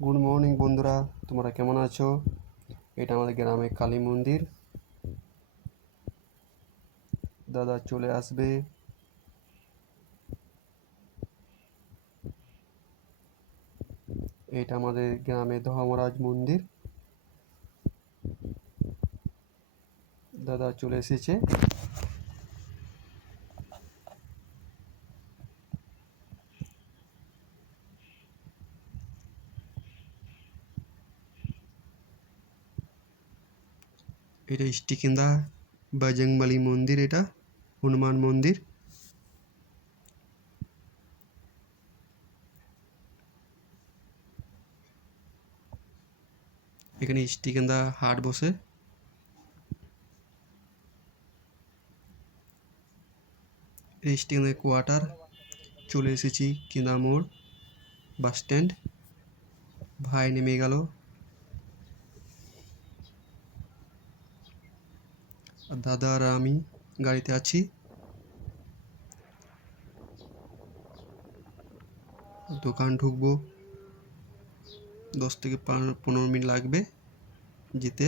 Good morning বন্ধুরা, তোমরা কেমন আছো? এটা আমাদের গ্রামে কালী মন্দির। দাদা চলে আসবে। এটা আমাদের গ্রামে ধর্মরাজ মন্দির। দাদা চলে এসেছে। এটা স্টিকিন্দা বজরংবলী মন্দির, এটা হনুমান মন্দির। এখানে স্টিকিন্দা হাট বসে। এই স্টিকিন্দা কোয়ার্টার। চলে এসেছি কিন্দা মোড় বাস স্ট্যান্ড। ভাই নেমে গেল, আর দাদা আর আমি গাড়িতে আছি। দোকান ঢুকবো, 10 থেকে 15 মিনিট লাগবে যেতে।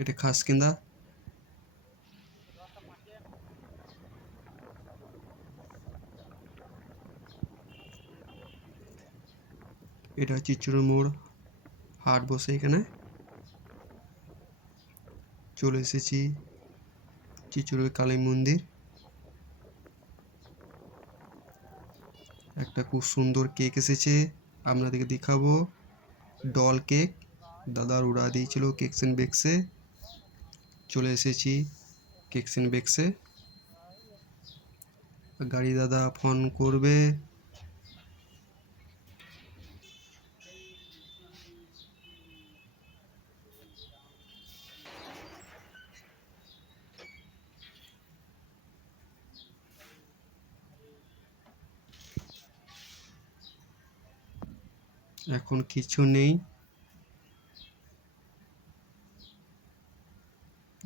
এটা খাসকিন্দা। এটা চিচুড়ো মোড়, হাট বসে এখানে। চলে এসেছি চিচুড়ো কালী মন্দির। একটা খুব সুন্দর কেক এসেছে, আপনাদেরকে দেখাবো। ডল কেক দাদার উড়া দিয়েছিল কেকসেন বেক্সে। চলে এসেছি কেকসেন বেক্সে। গাড়ি দাদা ফোন করবে। এখন কিছু নেই,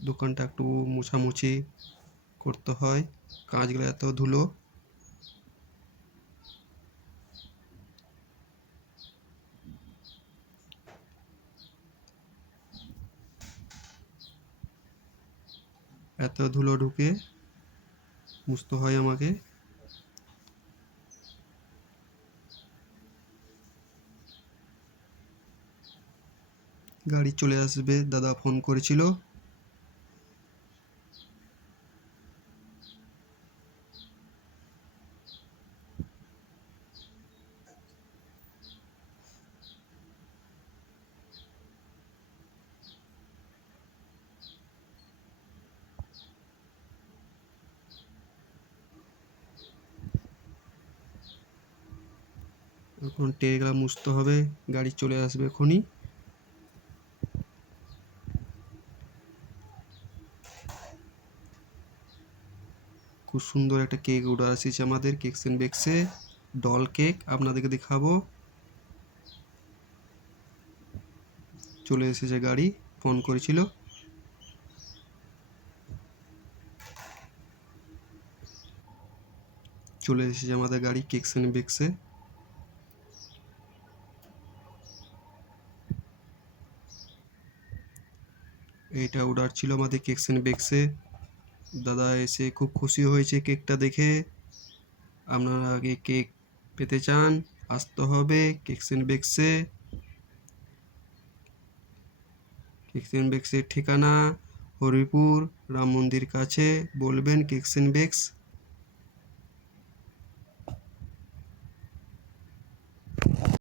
দোকানটা একটু মুছামুছি করতে হয়, কাঁচগুলো এত ধুলো। এত ধুলো ঢুকে মুছতে হয় আমাকে। গাড়ি চলে আসবে, দাদা ফোন করেছিল। এখন টেরগুলো মুছতে হবে, গাড়ি চলে আসবে এখনই। খুব সুন্দর একটা কেক অর্ডার আসছে আমাদের কেকসেন বেক্সে, ডল কেক, আপনাদেরকে দেখাবো। চলে এসেছে গাড়ি, ফোন করেছিল। চলে এসেছে আমাদের গাড়ি কেকসেন বেক্সে। এইটা অর্ডার ছিল আমাদের কেকসেন বেক্সে। দাদা এসে খুব খুশি হয়েছে কেকটা দেখে। আপনারা আগে কেক পেতে চান, আসতে হবে কেকসেন বেক্সে। কেকসেন বেক্সের ঠিকানা হরিপুর রাম মন্দির কাছে, বলবেন কেকসেন বেক্স।